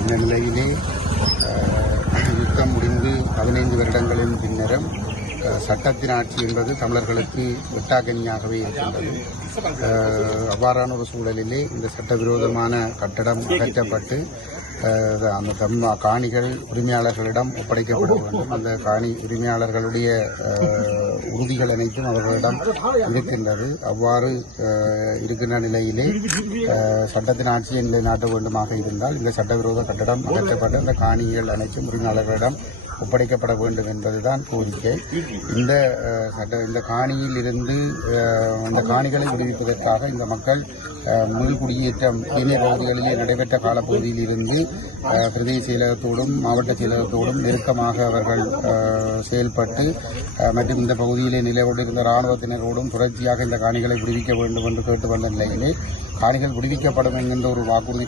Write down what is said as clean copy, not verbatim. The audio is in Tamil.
இந்த நிலையிலே யுத்தம் முடிந்து 15 வருடங்களின் பின்னரும் சட்டத்தின் ஆட்சி என்பது தமிழர்களுக்கு வெட்டாக்கனியாகவே இருக்கின்றது. அவ்வாறான ஒரு சூழலிலே இந்த சட்டவிரோதமான கட்டடம் அகற்றப்பட்டு அந்த காணிகள் உரிமையாளர்களிடம் ஒப்படைக்கப்பட வேண்டும். அந்த காணி உரிமையாளர்களுடைய உறுதிகள் அனைத்தும் அவர்களிடம் இருக்கின்றது. அவ்வாறு இருக்கின்ற நிலையிலே சட்டத்தின் ஆட்சியை நிலைநாட்ட வேண்டுமாக இருந்தால் இந்த சட்டவிரோத கட்டடம் அகற்றப்பட்டு அந்த காணிகள் அனைத்தும் உரிமையாளர்களிடம் ஒப்படைக்கப்பட வேண்டும் என்பதுதான் கோரிக்கை. இந்த காணியில் இருந்து அந்த காணிகளை விடுவிப்பதற்காக இந்த மக்கள் மீள்குடியேற்றம் ஏனைய பகுதிகளிலே நடைபெற்ற காலப்பகுதியில் இருந்து பிரதேச செயலகத்தோடும் மாவட்ட செயலகத்தோடும் நெருக்கமாக அவர்கள் செயல்பட்டு மற்றும் இந்த பகுதியிலே நிலவோடு இராணுவத்தினரோடும் தொடர்ச்சியாக இந்த காணிகளை விடுவிக்க வேண்டும் என்று கேட்டு வந்த நிலையிலே காணிகள் விடுவிக்கப்படும் என்கின்ற ஒரு வாக்குறுதி